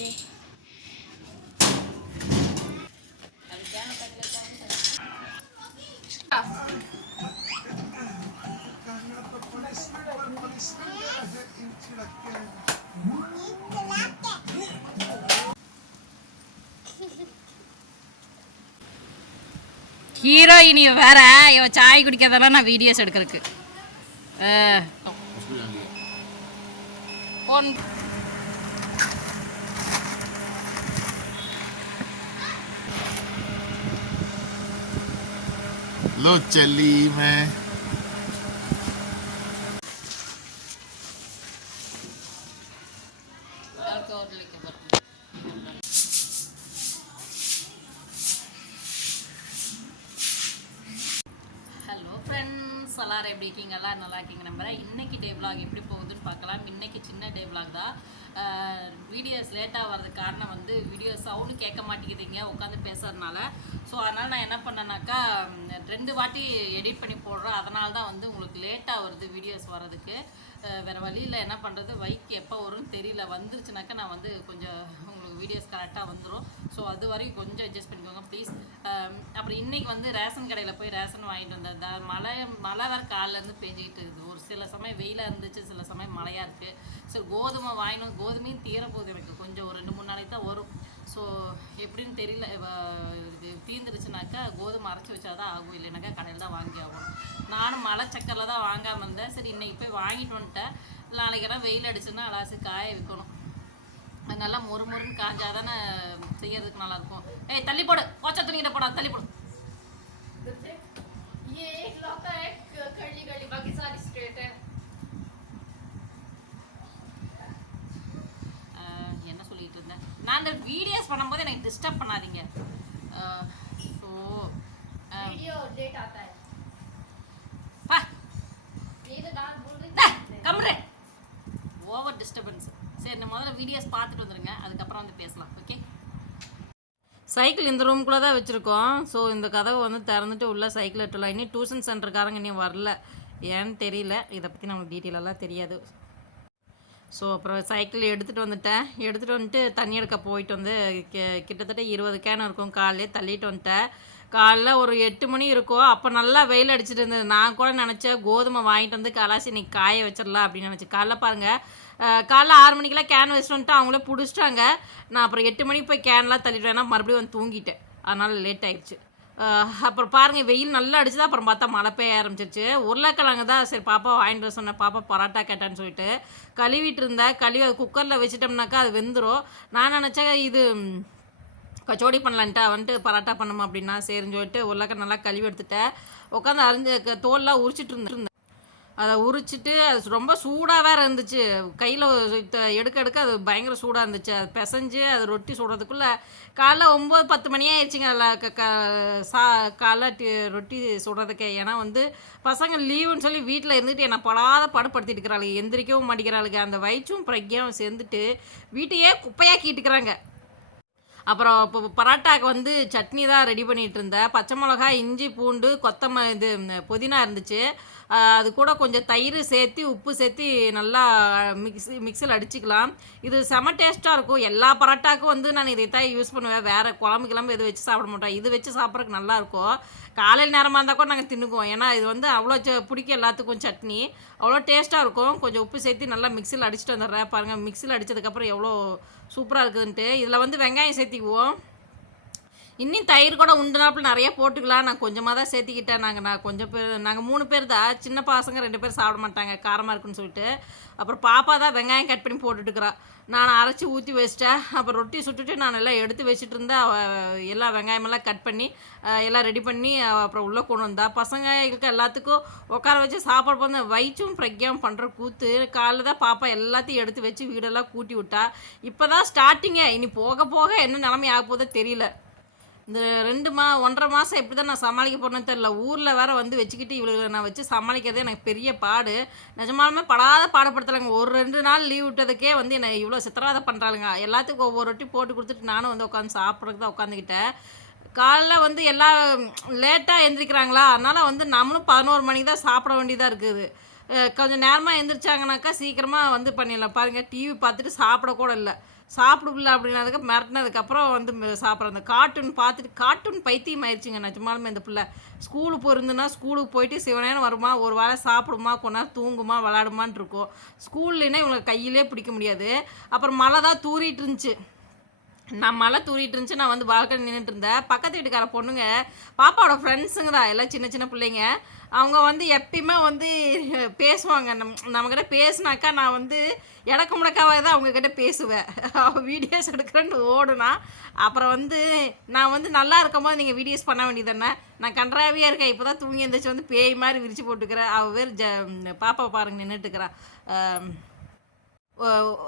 Okay ஹீரோயினி வேற. இவ சாய் குடிக்காதெல்லாம் நான் வீடியோஸ் எடுக்கிறதுக்கு. ஃபோன் लो चली मैं ஹலோ ஃப்ரெண்ட்ஸ் எல்லாரும் எப்படி இருக்கீங்க எல்லாம் நல்லா இருக்கீங்க நம்புறேன் இன்னைக்கு டே vlog எப்படி போகுதுன்னு பார்க்கலாம் இன்னைக்கு சின்ன டே vlog தான் வீடியோஸ் லேட்டாக வர்றதுக்கு காரணம் வந்து வீடியோ சவுண்டு கேட்க மாட்டேங்குதுங்க உட்காந்து பேசுறதுனால. ஸோ அதனால் நான் என்ன பண்ணேன்னாக்கா ரெண்டு வாட்டி எடிட் பண்ணி போடுறேன். அதனால தான் வந்து உங்களுக்கு லேட்டாக வருது வீடியோஸ் வர்றதுக்கு. வேறு வழியில் என்ன பண்ணுறது வைக் எப்போ வரும்னு தெரியல. வந்துருச்சுனாக்கா நான் வந்து கொஞ்சம் உங்களுக்கு வீடியோஸ் கரெக்டாக வந்துடும் ஸோ அது வரைக்கும் கொஞ்சம் அட்ஜஸ்ட் பண்ணிக்கோங்க ப்ளீஸ் அப்புறம் இன்றைக்கி வந்து ரேஷன் கடையில் போய் ரேஷன் வாங்கிட்டு வந்தேன். மழை மழை வேறு காலிலேருந்து பேஞ்சிக்கிட்டு இருக்குது. சில சமயம் வெயிலாக இருந்துச்சு சில சமயம் மழையாக இருக்குது சரி கோதுமை வாங்கினோம் கோதுமையும் தீரப்போகுது எனக்கு. கொஞ்சம் ஒரு ரெண்டு மூணு நாளைக்கு தான் வரும். ஸோ எப்படின்னு தெரியல. இது தீந்துருச்சுனாக்கா கோதுமை அரைச்சி வச்சா தான் ஆகும். இல்லைனாக்கா கடையில் தான் வாங்கி ஆகும் நானும் மலை சக்கரில் தான் வாங்காமல் இருந்தேன். சரி இன்னைக்கு போய் வாங்கிட்டு வந்துட்டேன். நாளைக்கெல்லாம் வெயில் அடிச்சுன்னா அலாசி காய வைக்கணும். அது நல்லா மொறு மொறுன்னு காஞ்சாதானே செய்யறதுக்கு நல்லா இருக்கும் ஏய் தள்ளி போடு. கோச்சா துணிக்கிட்ட போடா தள்ளி போடு. ஏ एक लौता है कर्ली कर्ली बाकी सारी स्ट्रेट है ஆஹ், என்ன சொல்லிட்டு இருந்தேன் நான் இந்த வீடியோஸ் பண்ணும்போது எனக்கு டிஸ்டர்ப் பண்ணாதீங்க ஸோ वीडियो लेट आता है பா ये तो डांस बोल रही கம்ரு ஓவர் டிஸ்டர்பன்ஸ் சரி நான் முதல்ல வீடியோஸ் பார்த்துட்டு வந்துருங்க அதுக்கப்புறம் வந்து பேசலாம் ஓகே சைக்கிள் இந்த ரூம்குள்ளே தான் வச்சுருக்கோம். ஸோ இந்த கதவை வந்து திறந்துட்டு உள்ளே சைக்கிள் எட்டலாம் இனி டியூஷன் சென்டருக்காரங்க இனி வரல. ஏன்னு தெரியல. இதை பற்றி நமக்கு டீட்டெயிலெல்லாம் தெரியாது. ஸோ அப்புறம் சைக்கிள் எடுத்துகிட்டு வந்துட்டேன். எடுத்துகிட்டு வந்துட்டு தண்ணி எடுக்க போயிட்டு வந்து கிட்டத்தட்ட இருபது கேன் இருக்கும். காலையிலே தள்ளிட்டு வந்துட்டேன். காலைல ஒரு எட்டு மணி இருக்கும். அப்போ நல்லா வெயில் அடிச்சிட்டு இருந்தது. நான் கூட நினச்சேன் கோதுமை வாங்கிட்டு வந்து கலாசி இன்னைக்கு காய வச்சிடலாம் அப்படின்னு நினச்சேன். காலைல பாருங்கள் காலைல ஆறு மணிக்கெல்லாம் கேன் வச்சுட்டு வந்துட்டு அவங்களே பிடிச்சிட்டாங்க. நான் அப்புறம் எட்டு மணிக்கு போய் கேன்லாம் தள்ளிட்டு வேணா மறுபடியும் வந்து தூங்கிட்டேன். அதனால் லேட் ஆயிடுச்சு. அப்புறம் பாருங்கள் வெயில் நல்லா அடிச்சுது? அப்புறம் பார்த்தா மழை பெய்ய ஆரம்பிச்சிருச்சு. உருளைக்கிழங்கு தான் சரி பாப்பா வாங்கிட்டு வர சொன்னேன். பாப்பா பரோட்டா கேட்டான்னு சொல்லிட்டு. கழுவிட்டு இருந்தேன் கழுவி அது குக்கரில் வச்சிட்டோம்னாக்கா அது வெந்துடும் நான் நினச்சேன் இது கச்சோடி பண்ணலான்ட்டா. வந்துட்டு பரோட்டா பண்ணுமா அப்படின்னா சரின்னு சொல்லிட்டு உருளைக்கிழங்கு நல்லா கழுவி எடுத்துட்டேன். உட்காந்து அரிஞ்ச தோல்லாம் உரிச்சிட்டு இருந்தேன். அதை உரிச்சிட்டு அது ரொம்ப சூடாக வேறு இருந்துச்சு. கையில் எடுக்க எடுக்க அது பயங்கர சூடாக இருந்துச்சு. அது பிசைஞ்சு அது ரொட்டி சுடுறதுக்குள்ளே காலைல ஒம்பது பத்து மணி ஆயிடுச்சுங்க. அதில் க க சா காலைல ரொட்டி சுடுறதுக்கே. ஏன்னா வந்து பசங்க லீவுன்னு சொல்லி வீட்டில் இருந்துட்டு என்னை படாத படப்படுத்திட்டு இருக்கிறாளுங்க. எந்திரிக்கவும் மாட்டேங்கிறாளுங்க. அந்த வயிற்றும் பிரக்யாவும் சேர்ந்துட்டு வீட்டையே குப்பையாக்கிட்டுக்கிறாங்க அப்புறம் இப்போ பரோட்டாக்கு வந்து சட்னி தான் ரெடி பண்ணிகிட்டு இருந்தேன் பச்சை மிளகா இஞ்சி பூண்டு கொத்தமல்லி இது புதினா இருந்துச்சு. அது கூட கொஞ்சம் தயிர் சேர்த்து உப்பு சேர்த்து நல்லா மிக்ஸி மிக்சியில் அடிச்சுக்கலாம். இது செம டேஸ்ட்டாக இருக்கும். எல்லா பரோட்டாக்கும் வந்து நான் இதை தான் யூஸ் பண்ணுவேன். வேறு குழம்பு கிளம்பு எதுவும் வச்சு சாப்பிட மாட்டோம். இது வச்சு சாப்பிட்றதுக்கு நல்லாயிருக்கும் காலையில் நேரமாக இருந்தால் கூட நாங்கள் தின்னுக்குவோம். ஏன்னா இது வந்து அவ்வளோ பிடிக்கும் எல்லாத்துக்கும் சட்னி. அவ்வளோ டேஸ்ட்டாக இருக்கும். கொஞ்சம் உப்பு சேர்த்து நல்லா மிக்சியில் அடிச்சுட்டு வந்துடுறேன். பாருங்கள் மிக்சியில் அடித்ததுக்கப்புறம் எவ்வளோ சூப்பராக இருக்குதுன்ட்டு. இதில் வந்து வெங்காயம் சேர்த்திக்குவோம். இன்னும் தயிர் கூட உண்டுனாப்புல நிறைய போட்டுக்கலாம். நான் கொஞ்சமாக தான் சேர்த்திக்கிட்டேன். நாங்கள் நான் கொஞ்சம் பேர் நாங்கள் மூணு பேர் தான். சின்ன பசங்க ரெண்டு பேர் சாப்பிட மாட்டாங்க. காரமாக இருக்குன்னு சொல்லிட்டு. அப்புறம் பாப்பா தான் வெங்காயம் கட் பண்ணி போட்டுட்டுருக்குறா. நான் அரைச்சி ஊற்றி வச்சிட்டேன். அப்புறம் ரொட்டி சுட்டுட்டு நான் எல்லாம் எடுத்து வச்சுட்டு இருந்தேன். எல்லா வெங்காயமெல்லாம் கட் பண்ணி எல்லாம் ரெடி பண்ணி அப்புறம் உள்ளே கொண்டு வந்தா. பசங்களுக்கு எல்லாத்துக்கும் உட்கார வச்சு சாப்பாடு பண்ண வயிற்றும் பிரக்யாவும் பண்ணுற கூத்து. காலைல தான் பாப்பா எல்லாத்தையும் எடுத்து வச்சு வீடெல்லாம் கூட்டி விட்டா. இப்போ தான் ஸ்டார்டிங்கே இனி போக போக என்ன நிலைமை ஆக போதோ தெரியல. இந்த ரெண்டு மா ஒன்றரை மாதம் எப்படி தான் நான் சமாளிக்க போறேன்னு தெரியல. ஊரில் வேற வந்து வச்சுக்கிட்டு இவ்வளோ நான் வச்சு சமாளிக்கிறதே எனக்கு பெரிய பாடு. நிஜமாலுமே படாத பாடுபடுத்தலைங்க. ஒரு ரெண்டு நாள் லீவ் விட்டதுக்கே வந்து என்னை இவ்வளோ சித்திரவதை பண்ணுறாளுங்க எல்லாத்துக்கும் ஒவ்வொரு ரொட்டி போட்டு கொடுத்துட்டு நானும் வந்து உட்காந்து சாப்பிட்றதுக்கு தான் உட்காந்துக்கிட்டேன் காலைல வந்து எல்லாம் லேட்டாக எந்திரிக்கிறாங்களா? அதனால் வந்து நம்மளும் பதினோரு மணிக்கு தான் சாப்பிட வேண்டியதாக இருக்குது. கொஞ்சம் நேரமாக எழுந்திரிச்சாங்கனாக்கா சீக்கிரமாக வந்து பண்ணிடலாம். பாருங்கள் டிவி பார்த்துட்டு சாப்பிட கூட இல்லை. சாப்பிடல அப்படின்னதுக்கு மிரட்டினதுக்கப்புறம் வந்து சாப்பிட்ற அந்த கார்ட்டூன் பார்த்துட்டு கார்ட்டூன் பைத்தியம் ஆயிடுச்சுங்க நிஜமாலுமே இந்த பிள்ளை ஸ்கூலுக்கு போயிருந்துன்னா ஸ்கூலுக்கு போயிட்டு சிவனேன்னு வருமா? ஒரு வேளை சாப்பிடுமா? கொஞ்ச நேரம் தூங்குமா? விளாடுமான் இருக்கும். ஸ்கூல்லைன்னா இவங்களை கையிலே பிடிக்க முடியாது. அப்புறம் மழை தான் தூரிட்டு இருந்துச்சு. நான் மழை தூரிட்டு இருந்துச்சு நான் வந்து பால்கனி நின்றுட்டு இருந்தேன். பக்கத்து வீட்டுக்கார பொண்ணுங்க பாப்பாவோட ஃப்ரெண்ட்ஸுங்க தான் எல்லாம் சின்ன சின்ன பிள்ளைங்க. அவங்க வந்து எப்பயுமே வந்து பேசுவாங்க. நம் நம்மக்கிட்ட பேசுனாக்கா நான் வந்து இடக்கு முடக்காவே தான் அவங்கக்கிட்ட பேசுவேன். வீடியோஸ் எடுக்கிறேன்னு ஓடுனா அப்புறம் வந்து நான் வந்து நல்லா இருக்கும்போது நீங்கள் வீடியோஸ் பண்ண வேண்டியது நான் கன்றாவியாக இருக்கேன் இப்போ தான் தூங்கி எழுந்திரிச்சு வந்து பேய் மாதிரி விரிச்சு போட்டுக்கிறேன். அவள் பேர் ஜ பாப்பா பாருங்க நின்றுட்டுக்கிறா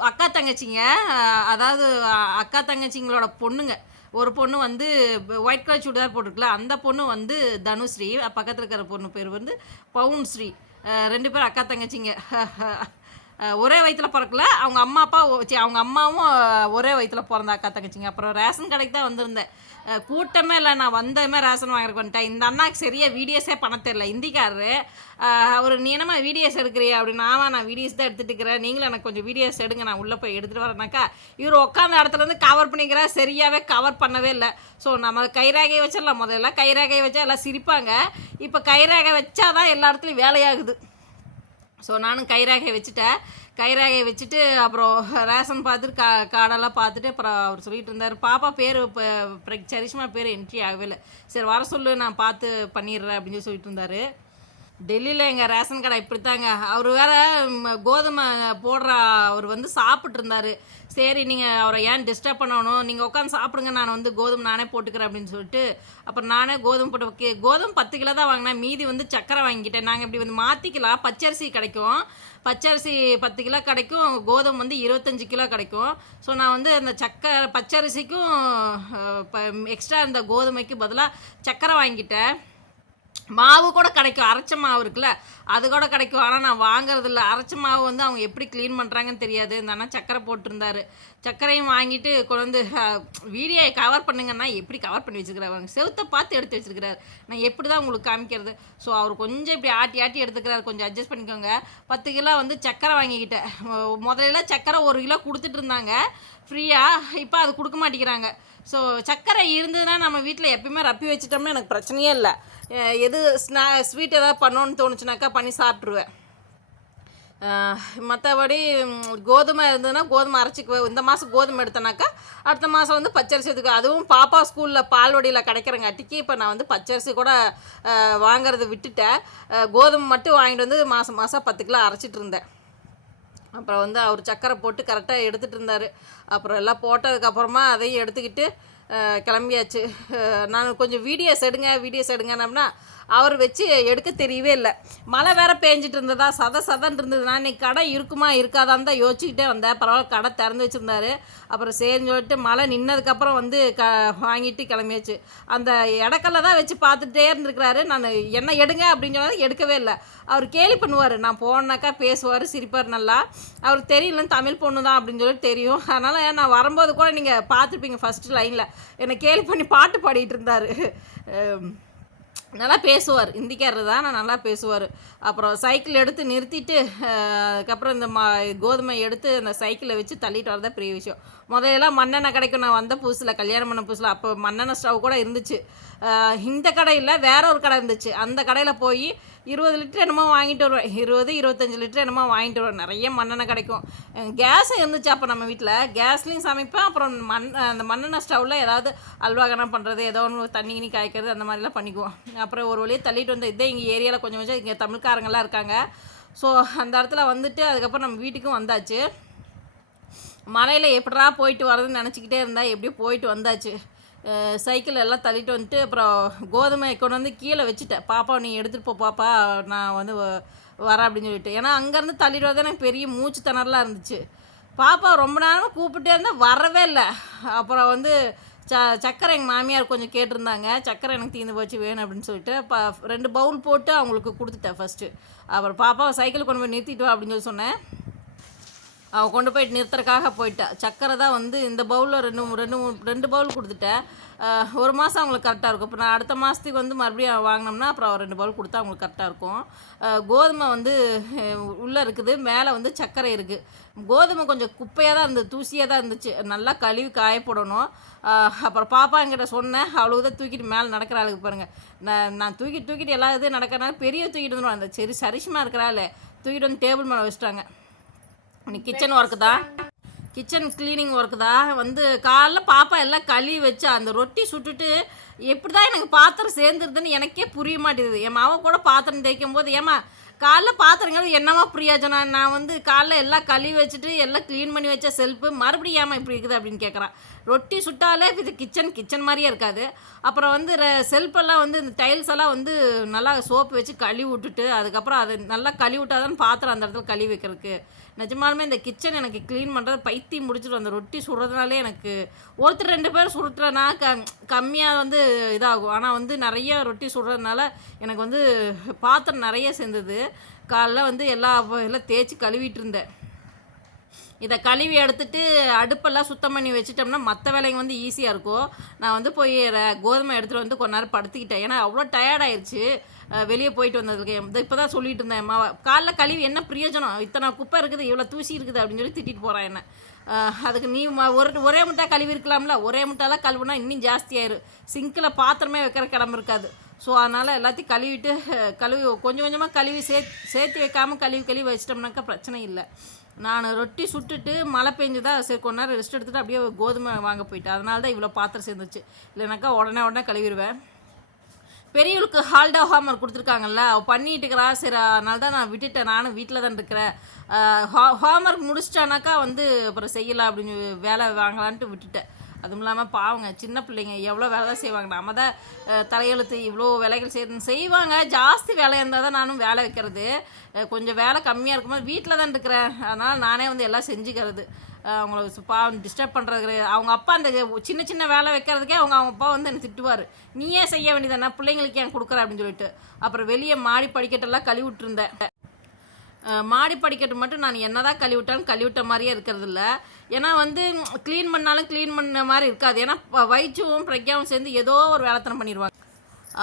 அக்கா தங்கச்சிங்க. அதாவது அக்கா தங்கச்சிங்களோட பொண்ணுங்க. ஒரு பொண்ணு வந்து ஒயிட் கலர் சுடிதார் போட்டிருக்கல அந்த பொண்ணு வந்து தனுஸ்ரீ. பக்கத்தில் இருக்கிற பொண்ணு பேர் வந்து பவுன் ஸ்ரீ ரெண்டு பேரும் அக்கா தங்கச்சிங்க. ஒரே வயிற்றில் பிறக்கல. அவங்க அம்மா அப்பா அவங்க அம்மாவும் ஒரே வயிற்றில் பிறந்த அக்கா தங்கச்சிங்க. அப்புறம் ரேஷன் கடைக்கு தான் வந்திருந்தேன். கூட்டமே இல்லை நான் வந்ததுமே ரேஷன் வாங்கிட்டு வந்துட்டேன். இந்த அண்ணாக்கு சரியாக வீடியோஸே பண்ண தெரில இந்திக்காரரு அவர் நீ என்னம்மா வீடியோஸ் எடுக்கிறியா? அப்படின்னு ஆமா நான் வீடியோஸ் தான் எடுத்துகிட்டு இருக்கிறேன். நீங்களும் எனக்கு கொஞ்சம் வீடியோஸ் எடுங்க. நான் உள்ளே போய் எடுத்துகிட்டு வரேனாக்கா இவர் உட்காந்த இடத்துலேருந்து கவர் பண்ணிக்கிறார். சரியாகவே கவர் பண்ணவே இல்லை. ஸோ நம்ம கைரேகை வச்சிடலாம். முதல்ல கைரேகை வச்சா எல்லாம் சிரிப்பாங்க. இப்போ கைரேகை வச்சாதான் எல்லா இடத்துலையும் வேலையாகுது. ஸோ நானும் கைரேகை வச்சுட்டேன். கைரேகை வச்சுட்டு அப்புறம் ரேஷன் பார்த்துட்டு கா காடெல்லாம் பார்த்துட்டு அப்புறம் அவர் சொல்லிட்டு இருந்தார். பாப்பா பேர் இப்போ சரிஷ்மா பேர் என்ட்ரி ஆகவே இல்லை. சரி வர சொல்லு நான் பார்த்து பண்ணிடுறேன் அப்படின்னு சொல்லிட்டு இருந்தார். டெல்லியில் எங்கள் ரேஷன் கடை இப்படித்தாங்க. அவர் வேற கோதுமை போடுற அவர் வந்து சாப்பிட்ருந்தாரு சரி நீங்கள் அவரை ஏன் டிஸ்டர்ப் பண்ணணும்? நீங்கள் உட்காந்து சாப்பிடுங்க நான் வந்து கோதுமை நானே போட்டுக்கிறேன் அப்படின்னு சொல்லிட்டு அப்புறம் நானே கோதுமை போட்டு கோதுமை பத்து கிலோ தான் வாங்கினேன். மீதி வந்து சக்கரை வாங்கிட்டேன் நாங்கள் இப்படி வந்து மாற்றிக்கலாம் பச்சரிசி கிடைக்கும். பச்சரிசி பத்து கிலோ கிடைக்கும். கோதுமை வந்து இருபத்தஞ்சி கிலோ கிடைக்கும். ஸோ நான் வந்து அந்த சக்கரை பச்சரிசிக்கும் எக்ஸ்ட்ரா இந்த கோதுமைக்கு பதிலாக சக்கரை வாங்கிட்டேன். மாவு கூட கிடைக்கும். அரைச்ச மாவு இருக்குல்ல அது கூட கிடைக்கும். ஆனால் நான் வாங்குறதில்ல. அரைச்ச மாவு வந்து அவங்க எப்படி க்ளீன் பண்ணுறாங்கன்னு தெரியாது. இந்த அண்ணா சக்கரை போட்டிருந்தாரு. சக்கரையும் வாங்கிட்டு கொண்டு வந்து வீடியோ கவர் பண்ணுங்கன்னா எப்படி கவர் பண்ணி வச்சுருக்கிறாரு? செவத்தை பார்த்து எடுத்து வச்சிருக்கிறாரு. நான் எப்படி தான் உங்களுக்கு காமிக்கிறது? ஸோ அவர் கொஞ்சம் இப்படி ஆட்டி ஆட்டி எடுத்துக்கிறாரு. கொஞ்சம் அட்ஜஸ்ட் பண்ணிக்கோங்க. பத்து கிலோ வந்து சக்கரை வாங்கிக்கிட்டேன். முதல்ல சக்கரை ஒரு கிலோ கொடுத்துட்டு இருந்தாங்க. ஃப்ரீயாக இப்போ அது கொடுக்க மாட்டேங்கிறாங்க. ஸோ சர்க்கரை இருந்ததுன்னா நம்ம வீட்டில் எப்பயுமே ரப்பி வச்சிட்டோம்னா எனக்கு பிரச்சனையே இல்லை. எது ஸ்நா ஸ்வீட் ஏதாவது பண்ணோன்னு தோணுச்சுனாக்கா பண்ணி சாப்பிட்ருவேன் மற்றபடி கோதுமை இருந்ததுன்னா கோதுமை அரைச்சிக்குவேன் இந்த மாதம் கோதுமை எடுத்தேனாக்கா அடுத்த மாதம் வந்து பச்சரிசி எடுத்துக்குவேன் அதுவும் பாப்பா ஸ்கூலில் பால்வடியில் கிடைக்கிறங்காட்டிக்கு இப்போ நான் வந்து பச்சரிசி கூட வாங்கிறத வாங்குறதை விட்டுட்டேன். கோதுமை மட்டும் வாங்கிட்டு வந்து மாதம் மாதம் பத்து கிலோ அரைச்சிட்டு இருந்தேன். அப்புறம் வந்து அவர் சக்கரை போட்டு கரெக்டாக எடுத்துகிட்டு இருந்தார். அப்புறம் எல்லாம் போட்டதுக்கப்புறமா அதையும் எடுத்துக்கிட்டு கிளம்பியாச்சு. நான் கொஞ்சம் வீடியோஸ் எடுங்க வீடியோஸ் எடுங்கன்னம்னா அவர் வச்சு எடுக்க தெரியவே இல்லை. மழை வேற பேஞ்சிட்டு இருந்ததா? சத சதன் இருந்தது நான் இன்னைக்கு கடை இருக்குமா இருக்காதான்னு தான் யோசிச்சுக்கிட்டே வந்தேன். பரவாயில்ல கடை திறந்து வச்சுருந்தாரு. அப்புறம் சரின்னு சொல்லிட்டு மழை நின்னதுக்கப்புறம் வந்து க வாங்கிட்டு கிளம்பியாச்சு. அந்த இடக்கல்ல தான் வச்சு பார்த்துட்டே இருந்திருக்கிறாரு. நான் என்ன எடுங்க அப்படின்னு சொன்னால் எடுக்கவே இல்லை. அவர் கேலி பண்ணுவார். நான் போனாக்கா பேசுவார் சிரிப்பார் நல்லா. அவர் தெரியலன்னு தமிழ் பொண்ணு தான் அப்படின்னு சொல்லிட்டு தெரியும். அதனால் நான் வரும்போது கூட நீங்கள் பார்த்துருப்பீங்க ஃபஸ்ட்டு லைனில் என்னை கேலி பண்ணி பாட்டு பாடிட்டு இருந்தார். நல்லா பேசுவார். இந்திக்காரர் தான் நான் நல்லா பேசுவார். அப்புறம் சைக்கிள் எடுத்து நிறுத்திட்டு அதுக்கப்புறம் இந்த மா கோதுமை எடுத்து அந்த சைக்கிளை வச்சு தள்ளிட்டு வரதான் பெரிய விஷயம். முதலெல்லாம் மண்ணெண்ணெய் கிடைக்கும். நான் வந்த புதுசில் கல்யாணம் பண்ண புதுசில் அப்போ மண்ணெண்ணெய் ஸ்டவ் கூட இருந்துச்சு. இந்த கடையில் வேற ஒரு கடை இருந்துச்சு. அந்த கடையில் போய் இருபது லிட்டர் என்னமோ வாங்கிட்டு வருவேன். இருபது இருபத்தஞ்சி லிட்டர் என்னமோ வாங்கிட்டு வருவேன். நிறைய மண்ணெண்ணெய் கிடைக்கும். கேஸும் இருந்துச்சு அப்போ நம்ம வீட்டில் கேஸ்லேயும் சமைப்பேன். அப்புறம் மண் அந்த மண்ணெண்ணெய் ஸ்டவ்வில் ஏதாவது அல்வாகனம் பண்ணுறது ஏதோ ஒன்று தண்ணி கிணி காய்க்கிறது அந்த மாதிரிலாம் பண்ணிக்குவோம். அப்புறம் ஒரு வழியாக தள்ளிட்டு வந்து இதே எங்கள் ஏரியாவில் கொஞ்சம் கொஞ்சம் இங்கே தமிழ்காரங்களாம் இருக்காங்க. ஸோ அந்த இடத்துல வந்துட்டு அதுக்கப்புறம் நம்ம வீட்டுக்கும் வந்தாச்சு. மலையில் எப்படா போயிட்டு வரதுன்னு நினச்சிக்கிட்டே இருந்தால் எப்படியோ போயிட்டு வந்தாச்சு. சைக்கிள் எல்லாம் தள்ளிட்டு வந்துட்டு அப்புறம் கோதுமை கொண்டு வந்து கீழே வச்சுட்டேன். பாப்பா நீ எடுத்துகிட்டு போ பாப்பா நான் வந்து வ- வரேன் அப்படின்னு சொல்லிட்டு. ஏன்னா அங்கேருந்து தள்ளிட்டு வரது எனக்கு பெரிய மூச்சு திணறலாம் இருந்துச்சு. பாப்பா ரொம்ப நேரமாக கூப்பிட்டே இருந்தால் வரவே இல்லை. அப்புறம் வந்து ச சக்கரை எங்கள் மாமியார் கொஞ்சம் கேட்டிருந்தாங்க. சக்கரை எனக்கு தீர்ந்து போச்சு வேணும் அப்படின்னு சொல்லிட்டு ப ரெண்டு பவுல் போட்டு அவங்களுக்கு கொடுத்துட்டேன் ஃபஸ்ட்டு அப்புறம் பாப்பாவை சைக்கிள் கொண்டு போய் நிறுத்திட்டு அப்படின்னு சொல்லி சொன்னேன். அவள் கொண்டு போயிட்டு நிறுத்துறக்காக போயிட்டா. சக்கரை தான் வந்து இந்த பவுலில் ரெண்டு ரெண்டு ரெண்டு பவுல் கொடுத்துட்டேன் ஒரு மாதம் அவங்களுக்கு கரெக்டாக இருக்கும். இப்போ நான் அடுத்த மாதத்துக்கு வந்து மறுபடியும் வாங்கினோம்னா அப்புறம் ரெண்டு பவுல் கொடுத்தா அவங்களுக்கு கரெக்டாக இருக்கும். கோதுமை வந்து உள்ளே இருக்குது மேலே வந்து சர்க்கரை இருக்குது கோதுமை கொஞ்சம் குப்பையாக தான் இருந்தது தூசியாக தான் இருந்துச்சு. நல்லா கழுவி காய போடணும் அப்புறம் பாப்பா என்கிட்ட சொன்னேன் அவ்வளோ தான் தூக்கிட்டு மேலே நடக்கிற ஆளுக்கு பாருங்கள் நான் நான் தூக்கிட்டு தூக்கிட்டு எல்லா இதுவும் நடக்கிறனால பெரிய தூக்கிட்டு வந்துடும் அந்த சரி சரிசுமா இருக்கிறாள் தூக்கிட்டு வந்து டேபிள் மேலே வச்சுட்டாங்க. இன்னைக்கு கிச்சன் ஒர்க்கு தான் கிச்சன் க்ளீனிங் ஒர்க்கு தான் வந்து காலைல பாப்பா எல்லாம் கழுவி வச்சு அந்த ரொட்டி சுட்டுட்டு எப்படி தான் எனக்கு பாத்திரம் சேர்ந்துருதுன்னு எனக்கே புரிய மாட்டேங்குது. என் மாவை கூட பாத்திரம் தேய்க்கும் போது ஏமா காலைல பாத்திரங்கிறது என்னமா பிரயோஜனம்? நான் வந்து காலைல எல்லாம் கழுவி வச்சுட்டு எல்லாம் க்ளீன் பண்ணி வச்ச செல்ஃபு மறுபடியும் ஏமா இப்படி இருக்குது அப்படின்னு கேட்குறான் ரொட்டி சுட்டாலே இது கிச்சன் கிச்சன் மாதிரியே இருக்காது. அப்புறம் வந்து செல்ஃபெல்லாம் வந்து இந்த டைல்ஸ் எல்லாம் வந்து நல்லா சோப்பு வச்சு கழுவி விட்டுட்டு அதுக்கப்புறம் அது நல்லா கழுவி விட்டாதான் பாத்திரம் அந்த இடத்துல கழுவி வைக்கிறதுக்கு நிஜமாலுமே இந்த கிச்சன் எனக்கு க்ளீன் பண்ணுறது பைத்தியம் முடிச்சிட்டு அந்த ரொட்டி சுடுறதுனாலே எனக்கு ஒருத்தர் ரெண்டு பேர் சுடுறனா க கம்மியாக வந்து இதாகும். ஆனால் வந்து நிறைய ரொட்டி சுடுறதுனால எனக்கு வந்து பாத்திரம் நிறைய சேர்ந்தது. காலைல வந்து எல்லா எல்லாம் தேய்ச்சி கழுவிட்டு இருந்தேன். இதை கழுவி எடுத்துட்டு அடுப்பெல்லாம் சுத்தம் பண்ணி வச்சுட்டோம்னா மற்ற வேலைங்க வந்து ஈஸியாக இருக்கும். நான் வந்து போய் கோதுமை எடுத்துகிட்டு வந்து கொஞ்ச நேரம் படுத்துக்கிட்டேன். ஏன்னா அவ்வளோ டயர்டாயிருச்சு வெளியே போயிட்டு வந்ததுக்கு இப்போ தான் சொல்லிட்டு இருந்தேன் அம்மாவை காலைல கழுவி என்ன பிரயோஜனம்? இத்தனை குப்பை இருக்குது இவ்வளோ தூசி இருக்குது அப்படின்னு சொல்லி திட்டிட்டு போகிறான் என்ன. அதுக்கு நீ ஒரு ஒரே முட்டை கழுவி இருக்கலாம்ல ஒரே முட்டாலாம் கழுவுனா இன்னும் ஜாஸ்தியாயிரும் சிங்கில் பாத்திரமே வைக்கிற கிடம்பு இருக்காது. ஸோ அதனால் எல்லாத்தையும் கழுவிட்டு கழுவி கொஞ்சம் கொஞ்சமாக கழுவி சே சேர்த்து வைக்காமல் கழுவி கழுவி வச்சிட்டோம்னாக்கா பிரச்சனை இல்லை. நான் ரொட்டி சுட்டுட்டு மழை பெஞ்சுதா சரி கொஞ்ச நேரம் ரெஸ்ட் எடுத்துகிட்டு அப்படியே கோதுமை வாங்க போயிட்டேன். அதனால தான் இவ்வளோ பாத்திரம் சேர்ந்துச்சு. இல்லைனாக்கா உடனே உடனே கழுவிடுவேன் பெரியவளுக்கு ஹால்டா ஹோம்ஒர்க் கொடுத்துருக்காங்கல்ல அவள் பண்ணிட்டு இருக்கிறா சரி அதனால தான் நான் விட்டுட்டேன். நானும் வீட்டில் தான் இருக்கிறேன். ஹோம்ஒர்க் முடிச்சிட்டானாக்கா வந்து அப்புறம் செய்யலாம் அப்படின்னு வேலை வாங்கலான்ட்டு விட்டுட்டேன். அதுவும் இல்லாமல் பாவங்க சின்ன பிள்ளைங்க எவ்வளோ வேலை செய்வாங்க. நம்ம தான் தலையெழுத்து இவ்வளோ வேலைகள் செய்யணும் செய்வாங்க. ஜாஸ்தி வேலை இருந்தால் தான் நானும் வேலை வைக்கிறது. கொஞ்சம் வேலை கம்மியாக இருக்கும்போது வீட்டில் தான் இருக்கிறேன். அதனால் நானே வந்து எல்லாம் செஞ்சுக்கிறது. அவங்கள சு- பாவம் டிஸ்டர்ப் பண்ணுறது அவங்க அப்பா அந்த சின்ன சின்ன வேலை வைக்கிறதுக்கே அவங்க அவங்க அப்பா வந்து என்னை திட்டுவார்? நீயே செய்ய வேண்டியதானே பிள்ளைங்களுக்கு ஏன் கொடுக்குற அப்படின்னு சொல்லிட்டு. அப்புறம் வெளியே மாடி படிக்கட்டெல்லாம் கழுவி விட்டுருந்தேன். மாடி படிக்கட்டு மட்டும் நான் என்னதான் கழுவிட்டாலும் கழுவிட்ட மாதிரியே இருக்கிறது இல்லை. ஏன்னா வந்து க்ளீன் பண்ணாலும் க்ளீன் பண்ண மாதிரி இருக்காது. ஏன்னா வயிற்றுவும் பிரக்யாவும் சேர்ந்து ஏதோ ஒரு வேலைத்தனம் பண்ணிடுவாங்க.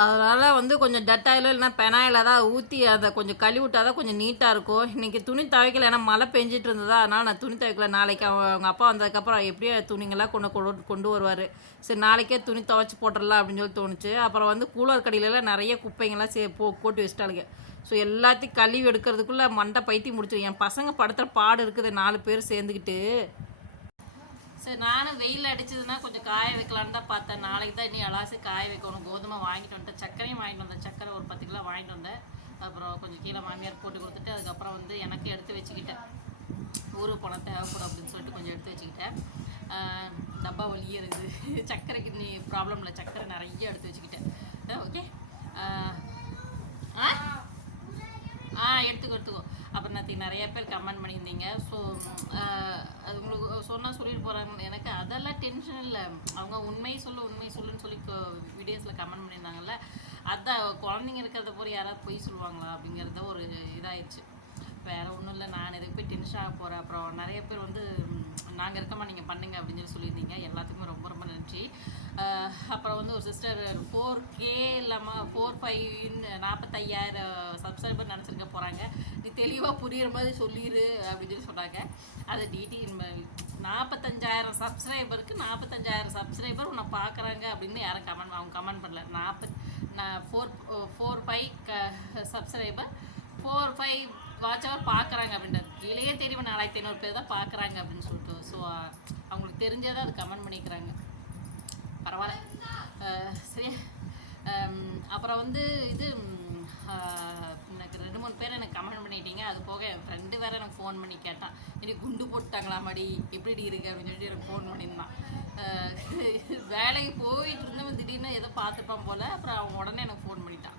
அதனால் வந்து கொஞ்சம் டட்டாயிலோ இல்லைன்னா பெனாயில் தான் ஊற்றி அதை கொஞ்சம் கழுவி விட்டா தான் கொஞ்சம் நீட்டாக இருக்கும். இன்றைக்கி துணி துவைக்கல ஏன்னா மழை பெஞ்சிட்டு இருந்ததா அதனால் நான் துணி துவைக்கல. நாளைக்கு அவங்க அப்பா வந்ததுக்கப்புறம் எப்படியோ துணிங்கெல்லாம் கொண்டு கொண்டு கொண்டு வருவார். சரி நாளைக்கே துணி துவைச்சி போட்டுடலாம் அப்படின்னு சொல்லி தோணுச்சு. அப்புறம் வந்து கூலர் கடையிலலாம் நிறைய குப்பைங்கெல்லாம் சே போ போட்டு வச்சிட்டாளுங்க. ஸோ எல்லாத்தையும் கழுவி எடுக்கிறதுக்குள்ளே மண்டை பைத்தி முடிச்சிடும் என் பசங்க படத்தில் பாடு இருக்குது நாலு பேர் சேர்ந்துக்கிட்டு. சரி நானும் வெயில் அடிச்சதுன்னா கொஞ்சம் காய வைக்கலான்னு தான் பார்த்தேன். நாளைக்கு தான் இனி அலாசி காய வைக்கணும். கோதுமை வாங்கிட்டு வந்துட்டேன். சர்க்கரையும் வாங்கிட்டு வந்தேன். சர்க்கரை ஒரு பத்து கிலோ வாங்கிட்டு வந்தேன். அப்புறம் கொஞ்சம் கீழே மாமியார் போட்டு கொடுத்துட்டு அதுக்கப்புறம் வந்து எனக்கு எடுத்து வச்சுக்கிட்டேன். ஊருக்கு போனால் தேவைப்படும் அப்படின்னு சொல்லிட்டு கொஞ்சம் எடுத்து வச்சுக்கிட்டேன். டப்பா வலியே இருக்குது. சர்க்கரைக்கு நீ ப்ராப்ளம் இல்லை. சர்க்கரை நிறைய எடுத்து வச்சுக்கிட்டேன். ஓகே ஆ ஆ எடுத்துக்கோ எடுத்துக்கோ. அப்புறம் நேற்று நிறைய பேர் கமெண்ட் பண்ணியிருந்தீங்க. ஸோ அது உங்களுக்கு சொன்னால் சொல்லிட்டு போகிறாங்க எனக்கு அதெல்லாம் டென்ஷன் இல்லை. அவங்க உண்மை சொல்லு உண்மை சொல்லுன்னு சொல்லி வீடியோஸில் கமெண்ட் பண்ணியிருந்தாங்கல்ல. அதான் குழந்தைங்க இருக்கிறத போய் யாராவது பொய் சொல்லுவாங்களா அப்படிங்கிறத ஒரு இதாயிடுச்சு. வேறு ஒன்றும் இல்லை நான் இதுக்கு போய் டென்ஷன் ஆக போகிறேன் அப்புறம் நிறைய பேர் வந்து நாங்கள் இருக்கமா நீங்கள் பண்ணுங்க அப்படின்னு சொல்லி சொல்லியிருந்தீங்க. எல்லாத்துக்குமே ரொம்ப ரொம்ப நன்றி. அப்புறம் வந்து ஒரு சிஸ்டர் ஃபோர் கே இல்லாமல் ஃபோர் ஃபைவ் நாற்பத்தையாயிரம் சப்ஸ்கிரைபர் நினச்சிருக்க போகிறாங்க நீ தெளிவாக புரியுற மாதிரி சொல்லிடு அப்படின்னு சொல்லி சொன்னாங்க. அது டிடி நாற்பத்தஞ்சாயிரம் சப்ஸ்கிரைபருக்கு நாற்பத்தஞ்சாயிரம் சப்ஸ்கிரைபர் உன்னை பார்க்குறாங்க அப்படின்னு யாரும் கமெண்ட் அவங்க கமெண்ட் பண்ணல. நாற்பத் நான் four four five K subscriber four five watch hour பார்க்குறாங்க அப்படின்றது கீழே தெரியும் நாலாயிரத்தி ஐநூறு பேர் தான் பார்க்குறாங்க அப்படின்னு சொல்லிட்டு. ஸோ அவங்களுக்கு தெரிஞ்சதை அது கமெண்ட் பண்ணிக்கிறாங்க. பரவாயில்ல. சரி. அப்புறம் வந்து இது எனக்கு ரெண்டு மூணு பேர் எனக்கு கமெண்ட் பண்ணிட்டீங்க. அது போக என் ஃப்ரெண்டு வேற எனக்கு ஃபோன் பண்ணி கேட்டான். இனி குண்டு போட்டாங்களா மாடி? எப்படி இருக்கு அப்படின்னு சொல்லிட்டு எனக்கு ஃபோன் பண்ணியிருந்தான். வேலைக்கு போயிட்டு இருந்தவன் திடீர்னு ஏதோ பார்த்துப்பான் போல. அப்புறம் அவன் உடனே எனக்கு ஃபோன் பண்ணிட்டான்.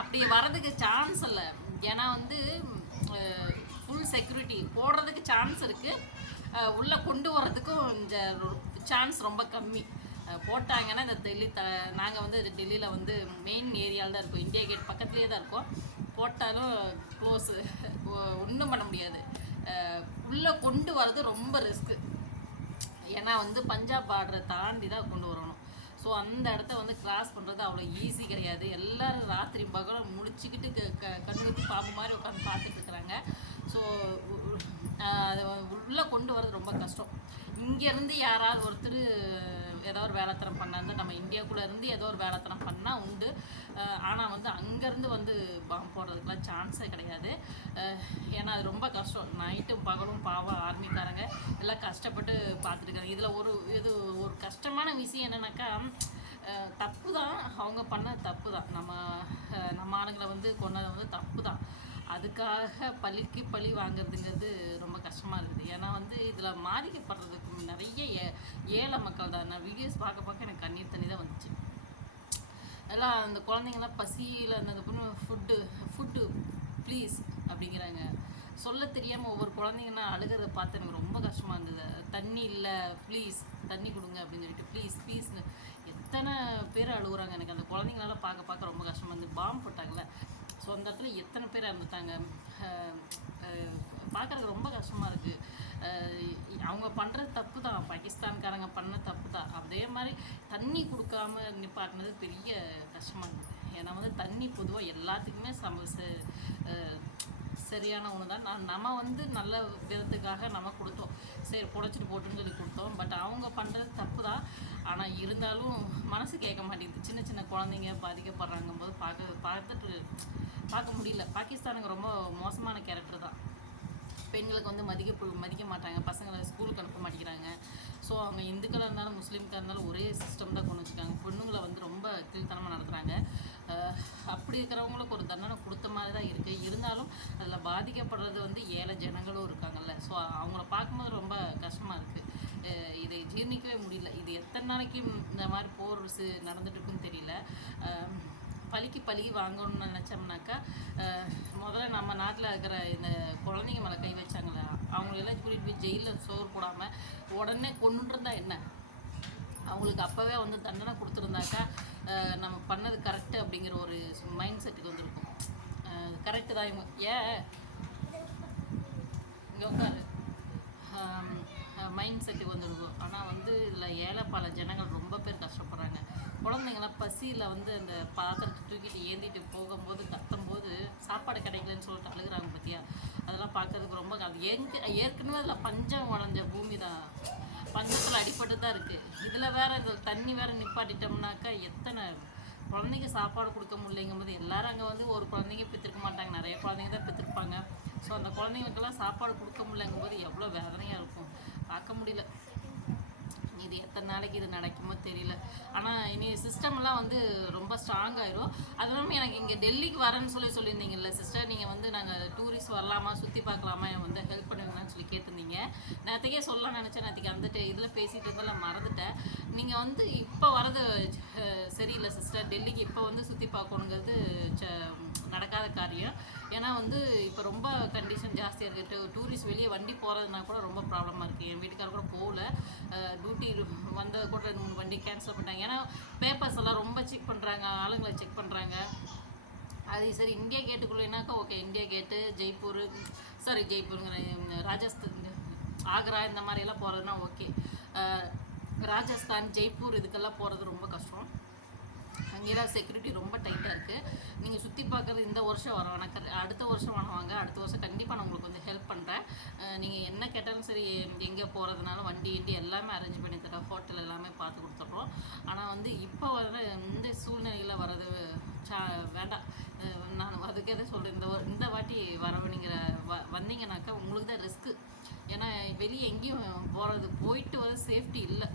அப்படி வர்றதுக்கு சான்ஸ் இல்லை. ஏன்னா வந்து ஃபுல் செக்யூரிட்டி போடுறதுக்கு சான்ஸ் இருக்குது உள்ளே கொண்டு வர்றதுக்கும் கொஞ்சம் சான்ஸ் ரொம்ப கம்மி. போட்டாங்கன்னா இந்த டெல்லி த நாங்கள் வந்து டெல்லியில் வந்து மெயின் ஏரியாவில் தான் இருக்கோம். இந்தியா கேட் பக்கத்துலேயே தான் இருக்கோம். போட்டாலும் க்ளோஸு ஒன்றும் பண்ண முடியாது. உள்ளே கொண்டு வர்றது ரொம்ப ரிஸ்க்கு ஏன்னா வந்து பஞ்சாப் பார்டரை தாண்டி தான் கொண்டு வரணும் ஸோ அந்த இடத்த வந்து கிராஸ் பண்ணுறது அவ்வளோ ஈஸி கிடையாது. எல்லோரும் ராத்திரி பகலும் முடிச்சுக்கிட்டு க க கண்ணுக்கு பாம்பு மாதிரி உட்காந்து பார்த்துட்டு இருக்கிறாங்க. ஸோ அதை உள்ளே கொண்டு வர்றது ரொம்ப கஷ்டம். இங்கேருந்து யாராவது ஒருத்தர் ஏதோ ஒரு வேலைத்தனம் பண்ணாந்து நம்ம இந்தியாக்குள்ளே இருந்து ஏதோ ஒரு வேலைத்தனம் பண்ணால் உண்டு. ஆனால் வந்து அங்கேருந்து வந்து பாம்பு போடுறதுக்குலாம் சான்ஸே கிடையாது. ஏன்னா அது ரொம்ப கஷ்டம். நைட்டும் பகலும் பாவம் ஆர்மிக்காரங்க. எல்லாம் கஷ்டப்பட்டு பார்த்துருக்காங்க இதில் ஒரு இது ஒரு கஷ்டமான விஷயம் என்னன்னாக்கா தப்பு தான் அவங்க பண்ண தப்பு தான் நம்ம நம்ம ஆளுங்களை வந்து கொண்டது வந்து தப்பு தான் அதுக்காக பழிக்கு பழி வாங்குறதுங்கிறது ரொம்ப கஷ்டமாக இருக்குது. ஏன்னா வந்து இதில் மாறிக்கப்படுறதுக்கு நிறைய ஏ ஏழை மக்கள் தான். நான் வீடியோஸ் பார்க்க பார்க்க எனக்கு கண்ணீர் தண்ணி தான் வந்துச்சு. எல்லாம் அந்த குழந்தைங்களாம் பசியில் அந்த பொண்ணு ஃபுட்டு ஃபுட்டு ப்ளீஸ் அப்படிங்கிறாங்க. சொல்ல தெரியாமல் ஒவ்வொரு குழந்தைங்கன்னா அழுகிறத பார்த்து எனக்கு ரொம்ப கஷ்டமாக இருந்தது. தண்ணி இல்லை ப்ளீஸ் தண்ணி கொடுங்க அப்படின்னு சொல்லிட்டு ப்ளீஸ் ப்ளீஸ்னு எத்தனை பேர் அழுகுறாங்க எனக்கு. அந்த குழந்தைங்களெல்லாம் பார்க்க பார்க்க ரொம்ப கஷ்டமாக இருந்தது. பாம்பு போட்டாங்கல்ல. ஸோ அந்த இடத்துல எத்தனை பேர் இறந்துட்டாங்க? பார்க்குறதுக்கு ரொம்ப கஷ்டமாக இருக்குது அவங்க பண்ணுறது தப்பு தான். பாகிஸ்தான்காரங்க பண்ண தப்பு தான். அதே மாதிரி தண்ணி கொடுக்காம நிப்பாட்டினது பெரிய கஷ்டமாக இருக்குது ஏன்னா வந்து தண்ணி பொதுவாக எல்லாத்துக்குமே சம ச- சரியான ஒன்று தான். நான் நம்ம வந்து நல்ல விதத்துக்காக நம்ம கொடுத்தோம். சரி புடைச்சிட்டு போட்டுன்னு சொல்லி கொடுத்தோம். பட் அவங்க பண்ணுறது தப்பு தான். ஆனால் இருந்தாலும் மனசு கேட்க மாட்டேங்குது. சின்ன சின்ன குழந்தைங்க பாதிக்கப்படுறாங்க போது பார்க்க பார்த்துட்டு பார்க்க முடியல. பாகிஸ்தானுக்கு ரொம்ப மோசமான கேரக்டர் தான். பெண்களுக்கு வந்து மதிக்க மதிக்க மாட்டாங்க. பசங்களை ஸ்கூலுக்கு அனுப்ப மாட்டேங்கிறாங்க. ஸோ அவங்க இந்துக்களாக இருந்தாலும் முஸ்லீம்காக இருந்தாலும் ஒரே சிஸ்டம் தான் கொண்டு வச்சுருக்காங்க. பொண்ணுங்களை வந்து ரொம்ப கீழ்த்தனமாக நடத்துகிறாங்க அப்படி இருக்கிறவங்களுக்கு ஒரு தண்டனை கொடுத்த மாதிரி தான் இருக்குது இருந்தாலும் அதில் பாதிக்கப்படுறது வந்து ஏழை ஜனங்களும் இருக்காங்கல்ல. ஸோ அவங்கள பார்க்கும்போது ரொம்ப கஷ்டமாக இருக்குது இதை ஜீர்ணிக்கவே முடியல. இது எத்தனை நாளைக்கு இந்த மாதிரி போர் நடந்துட்டு இருக்குன்னு தெரியல. அஹ் பழிக்கு பழி வாங்கணும்னு நினச்சோம்னாக்கா முதல்ல நம்ம நாட்டில் இருக்கிற இந்த குழந்தைங்க மேலே கை வச்சாங்களே அவங்களெல்லாம் கூட்டிகிட்டு போய் ஜெயிலில் சோறு போடாமல் உடனே கொண்டுருந்தா என்ன? அவங்களுக்கு அப்போவே வந்து தண்டனை கொடுத்துருந்தாக்கா நம்ம பண்ணது கரெக்டு அப்படிங்கிற ஒரு மைண்ட் செட்டுக்கு வந்திருக்கும். கரெக்டு தான் இவங்க. ஏன்? இங்கே உட்காரு. மைண்ட் செட்டுக்கு வந்துருக்கும். ஆனால் வந்து இதில் ஏழை பல ஜனங்கள் ரொம்ப பேர் கஷ்டப்படுறாங்க. குழந்தைங்களாம் பசியில் வந்து அந்த பாத்திரத்தை தூக்கிட்டு ஏந்திட்டு போகும்போது கத்தும்போது சாப்பாடு கிடைக்கலன்னு சொல்லிட்டு அழுகிறாங்க பார்த்தியா அதெல்லாம் பார்க்கறதுக்கு ரொம்ப அது ஏற்கனவே அதில் பஞ்சம் வளைஞ்ச பூமி தான் பஞ்சத்தில் அடிபட்டு தான் இருக்குது இதில் வேறு இந்த தண்ணி வேறு நிப்பாட்டிட்டோம்னாக்கா எத்தனை குழந்தைங்க சாப்பாடு கொடுக்க முடியலைங்கும் போது எல்லாரும் அங்கே வந்து ஒரு குழந்தைங்க பெற்றிருக்க மாட்டாங்க. நிறைய குழந்தைங்க தான் பெற்றிருப்பாங்க ஸோ அந்த குழந்தைங்களுக்கெல்லாம் சாப்பாடு கொடுக்க முடியலங்கும் போது எவ்வளோ வேதனையாக இருக்கும். பார்க்க முடியல. இது எத்தனை நாளைக்கு இது நடக்குமோ தெரியல. ஆனால் இனி சிஸ்டம்லாம் வந்து ரொம்ப ஸ்ட்ராங் ஆயிரும். அது இல்லாமல் எனக்கு இங்கே டெல்லிக்கு வரேன்னு சொல்லி சொல்லியிருந்தீங்கல்ல சிஸ்டர் நீங்கள் வந்து நாங்கள் டூரிஸ்ட் வரலாமா சுற்றி பார்க்கலாமா? எனக்கு வந்து ஹெல்ப் பண்ணுவீங்கன்னு சொல்லி கேட்டிருந்தீங்க. நேற்றுக்கே சொல்லலாம் நினச்சேன் நேற்றுக்கு அந்த இதில் பேசிகிட்டு இருந்தாலும் மறந்துட்டேன். நீங்கள் வந்து இப்போ வரது சரியில்லை சிஸ்டர் டெல்லிக்கு இப்போ வந்து சுற்றி பார்க்கணுங்கிறது ச- நடக்காத காரியம். ஏன்னா வந்து இப்போ ரொம்ப கண்டிஷன் ஜாஸ்தியாக இருக்குது டூரிஸ்ட் வெளியே வண்டி போகிறதுனா கூட ரொம்ப ப்ராப்ளமாக இருக்குது என் வீட்டுக்காரர் கூட போகல. டியூட்டி வந்த கூட ரெண்டு மூணு வண்டி கேன்சல் பண்ணிட்டாங்க. ஏன்னா பேப்பர்ஸ் எல்லாம் ரொம்ப செக் பண்ணுறாங்க ஆளுங்களை செக் பண்ணுறாங்க அது சரி India கேட்டுக்குள்ளேனாக்கா okay India gate Jaipur sorry ஜெய்ப்பூருங்கிற Rajasthan Agra இந்த மாதிரியெல்லாம் போகிறதுனா ஓகே ராஜஸ்தான் ஜெய்ப்பூர் இதுக்கெல்லாம் போகிறது ரொம்ப கஷ்டம். அங்கேலாம் செக்யூரிட்டி ரொம்ப டைட்டாக இருக்குது நீங்கள் சுற்றி பார்க்குறது இந்த வருஷம் வர வேணாம் அடுத்த வருஷம் வேணாம் வாங்க. அடுத்த வருஷம் கண்டிப்பாக நான் உங்களுக்கு வந்து ஹெல்ப் பண்ணுறேன் நீங்கள் என்ன கேட்டாலும் சரி எங்கே போகிறதுனால வண்டி வண்டி எல்லாமே அரேஞ்ச் பண்ணி தரோம் ஹோட்டல் எல்லாமே பார்த்து கொடுத்துட்றோம். ஆனால் வந்து இப்போ வர இந்த சூழ்நிலையில் வர்றது சா வேண்டாம். நான் அதுக்கே தான் சொல்கிறேன் இந்த இந்த வாட்டி வரவணிங்கிற வ வந்தீங்கனாக்கா உங்களுக்கு தான் ரிஸ்க்கு ஏன்னா வெளியே எங்கேயும் போகிறது போயிட்டு வர சேஃப்டி இல்லை.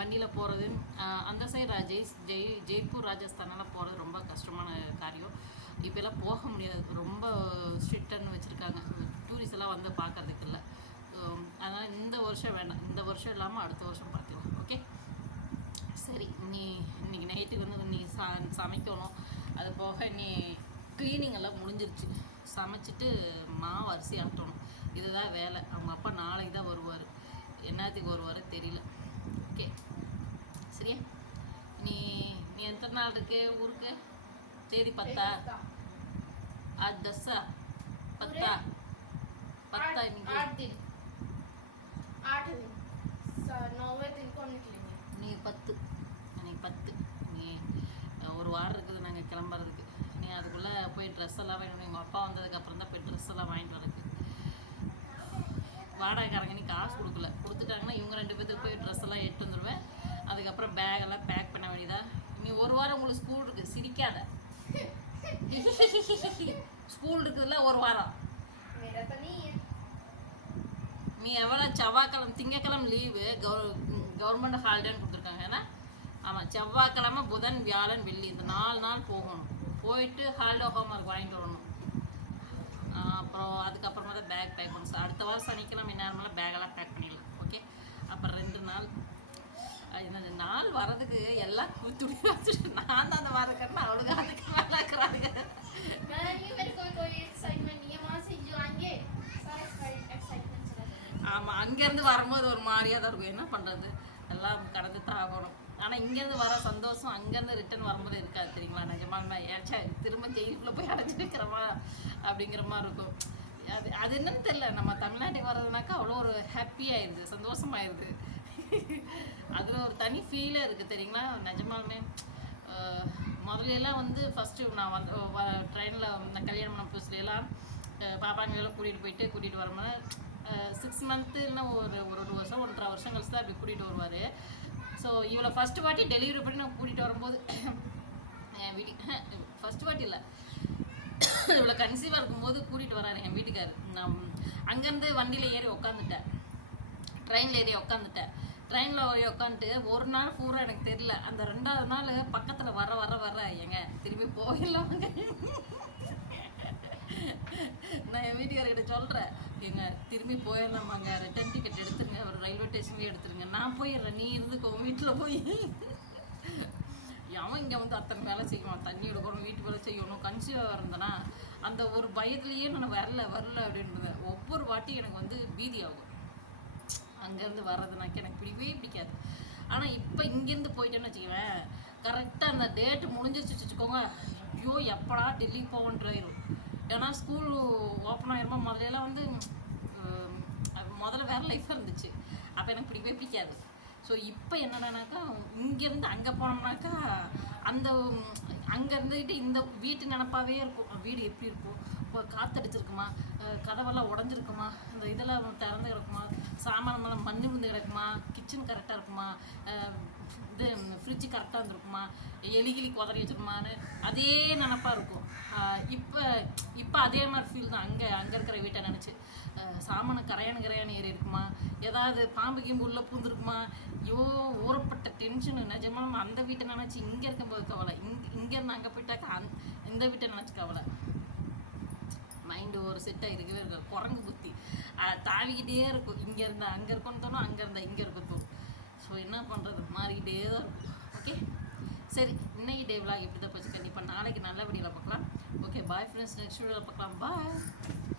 வண்டியில் போகிறது அந்த சைடு ஜெய் ஜெய் ஜெய்ப்பூர் ராஜஸ்தானெல்லாம் போகிறது ரொம்ப கஷ்டமான காரியம். இப்போல்லாம் போக முடியாது. ரொம்ப ஸ்ட்ரிக்டன்னு வச்சுருக்காங்க. டூரிஸ்ட் எல்லாம் வந்து பார்க்கறதுக்கு இல்லை. அதனால் இந்த வருஷம் வேண்டாம் இந்த வருஷம் இல்லாமல் அடுத்த வருஷம் பார்த்துக்கலாம் ஓகே சரி நீ இன்றைக்கி நைட்டுக்கு வந்து நீ சா சமைக்கணும். அது போக நீ க்ளீனிங் எல்லாம் முடிஞ்சிருச்சு. சமைச்சிட்டு மாவு அரிசி ஆட்டணும் இதுதான் வேலை. அவங்க அப்பா நாளைக்கு தான் வருவார். என்னத்துக்கு வருவார் தெரியல. ஓகே சரியா நீ நீ எத்தனை நாள் இருக்கே ஊருக்கு? தேதி பத்தா? ஆட் தசா பத்தா? பத்தா இன்னைக்கு? நீ பத்து. இன்னைக்கு பத்து. நீ ஒரு வாரம் இருக்குது நாங்கள் கிளம்புறதுக்கு. நீ அதுக்குள்ளே போய் ட்ரெஸ் எல்லாம் வாங்கணும் எங்கள் அப்பா வந்ததுக்கப்புறம் தான் போய் ட்ரெஸ் எல்லாம் வாங்கிட்டு வரக்கு. வாடகைக்காரங்க நீ காசு கொடுக்கல. கொடுத்துட்டாங்கன்னா இவங்க ரெண்டு பேர்த்துக்கு போய் ட்ரெஸ் எல்லாம் எடுத்து வந்துடுவேன் அதுக்கப்புறம் பேக்கெல்லாம் பேக் பண்ண வேண்டியதா? நீ ஒரு வாரம் உங்களுக்கு ஸ்கூல் இருக்குது சிரிக்காத. ஸ்கூல் இருக்குதுல்ல ஒரு வாரம். நீ எவ்வளோ செவ்வாய்க்கிழமை திங்கக்கிழமை லீவு கவர் கவர்மெண்ட் ஹாலிடேன்னு கொடுத்துருக்காங்க. ஏன்னா ஆமாம் செவ்வாய்க்கிழமை புதன் வியாழன் வெள்ளி இந்த நாலு நாள் போகணும். போயிட்டு ஹாலிடே ஹோம்ஒர்க் வாங்கிட்டு வரணும். அப்புறம் அதுக்கப்புறமா தான் பேக் பேக் பண்ணணும். சார் அடுத்த வாரம் சனிக்கிழமை நேரமெல்லாம் பேக்கெல்லாம் பேக் பண்ணிடலாம். ஓகே அப்புறம் ரெண்டு நாள் நாள் வரதுக்கு எல்லாம் துணி வச்சுட்டு நான் தான் அந்த வரக்கன்னு அவளுக்கு அதுக்கு வேலைக்குறாங்க ஆமாம் அங்கேருந்து வரும்போது ஒரு மாதிரியாக தான் இருக்கும். என்ன பண்ணுறது எல்லாம் கடந்து தான் ஆகணும். ஆனால் இங்கேருந்து வர சந்தோஷம் அங்கேருந்து ரிட்டர்ன் வரும்போது இருக்காது தெரியுங்களா? நிஜமாலுமே. ஏச்சா திரும்ப ஜெயிலுக்குள்ளே போய் அடைச்சிருக்கிறோமா அப்படிங்கிற மாதிரி இருக்கும். அது அது என்னன்னு தெரில நம்ம தமிழ்நாட்டுக்கு வர்றதுனாக்கா அவ்வளோ ஒரு ஹாப்பியாயிருது சந்தோஷமாயிருது. தனி ஃபீலே இருக்குது தெரியுங்களா? நிஜமாலுமே அஹ், முதல்ல வந்து ஃபஸ்ட்டு நான் வந்து ட்ரெயினில் நான் கல்யாணம் பண்ண புதுசுலாம் பாப்பாங்கெல்லாம் கூட்டிகிட்டு போயிட்டு கூட்டிகிட்டு வரும்போது சிக்ஸ் மந்த்து இல்லைன்னா ஒரு ஒரு ஒரு வருஷம் ஒன்றரை வருஷம் கழிச்சு தான் அப்படி கூட்டிகிட்டு வருவார். ஸோ இவளை ஃபஸ்ட்டு வாட்டி டெலிவரி பண்ணி நான் கூட்டிகிட்டு வரும்போது என் வீட்டு ஃபஸ்ட்டு வாட்டி இல்லை. இவ்வளோ கன்சீவாக இருக்கும்போது கூட்டிகிட்டு வராரு என் வீட்டுக்கார். நான் அங்கேருந்து வண்டியில் ஏறி உக்காந்துட்டேன். ட்ரெயினில் ஏறி உக்காந்துட்டேன். ட்ரெயினில் உட்காந்துட்டு ஒரு நாள் பூரா எனக்கு தெரியல. அந்த ரெண்டாவது நாள் பக்கத்தில் வர வர வர ஏங்க திரும்பி போயிடலாமாங்க நான் என் வீட்டுக்காரர்கிட்ட சொல்கிறேன் எங்க திரும்பி போயிடலாமாங்க. ரிட்டர்ன் டிக்கெட் எடுத்துருங்க ஒரு ரயில்வே ஸ்டேஷன்லேயே எடுத்துருங்க. நான் போயிடுறேன் நீ இருந்துக்கோ வீட்டில் போய். அவன் இங்கே வந்து அத்தனை வேலை செய்வான்? தண்ணி எடுக்கணும் வீட்டு வேலை செய்யணும் கன்சீவாக இருந்தேன்னா அந்த ஒரு பயத்துலேயே நான் வரல வரல அப்படின்றது. ஒவ்வொரு வாட்டி எனக்கு வந்து பீதி ஆகும். அங்கேருந்து வர்றதுனாக்க எனக்கு பிடிக்கவே பிடிக்காது. ஆனால் இப்போ இங்கேருந்து போயிட்டேன்னு வச்சுக்குவேன் கரெக்டாக அந்த டேட்டு முடிஞ்சிச்சு வச்சுக்கோங்க ஐயோ எப்படா டெல்லி போவோன்றாயிரும் ஏன்னா ஸ்கூல் ஓப்பன் ஆயிருமா? முதல்லலாம் வந்து முதல்ல வேறு லைஃப் இருந்துச்சு. அப்போ எனக்கு பிடிக்கவே பிடிக்காது. ஸோ இப்போ என்னடானாக்கா இங்கேருந்து அங்கே போனோம்னாக்கா அந்த அங்கே இருந்துக்கிட்டு இந்த வீட்டு நினப்பாவே இருக்கும். வீடு எப்படி இருக்கும்? இப்போ காற்றடிச்சிருக்குமா கதவெல்லாம் உடஞ்சிருக்குமா? இந்த இதெல்லாம் திறந்து கிடக்குமா? சாமான மேலே மண் விழுந்து கிடக்குமா? கிச்சன் கரெக்டாக இருக்குமா? இது ஃப்ரிட்ஜு கரெக்டாக இருந்திருக்குமா? எலிகிளி குதறி வச்சிருக்குமான்னு அதே நினப்பாக இருக்கும். இப்போ இப்போ அதே மாதிரி ஃபீல் தான். அங்கே அங்கே இருக்கிற வீட்டை நினச்சி. சாமான கரையான் கரையான் ஏறி இருக்குமா? ஏதாவது பாம்பு கீம்பு உள்ளே பூந்துருக்குமா? ஐயோ ஊறப்பட்ட டென்ஷனு நிஜமாக அந்த வீட்டை நினச்சி இங்கே இருக்கும்போது கவலை. இங்கே இங்கேருந்து அங்கே போயிட்டாக்கா அந் இந்த வீட்டை நினச்சி கவலை. மைண்டு ஒரு செட்டாக இருக்கவே இருக்காது. குரங்கு புத்தி. தாவிக்கிட்டே இருக்கும். இங்கே இருந்தால் அங்கே இருக்கும்னு தோணும் அங்கே இருந்தால் இங்கே இருக்க தோணும். ஸோ என்ன பண்ணுறது மாறிக்கிட்டே தான் இருக்கும். ஓகே சரி இன்னைக்கு டே விலாக் இப்படி தான் போச்சு. கண்டிப்பாக நாளைக்கு நல்ல வீடியோவில் பார்க்கலாம் ஓகே பாய் ஃப்ரெண்ட்ஸ் நெக்ஸ்ட் வீடியோவில் பார்க்கலாம். பாய்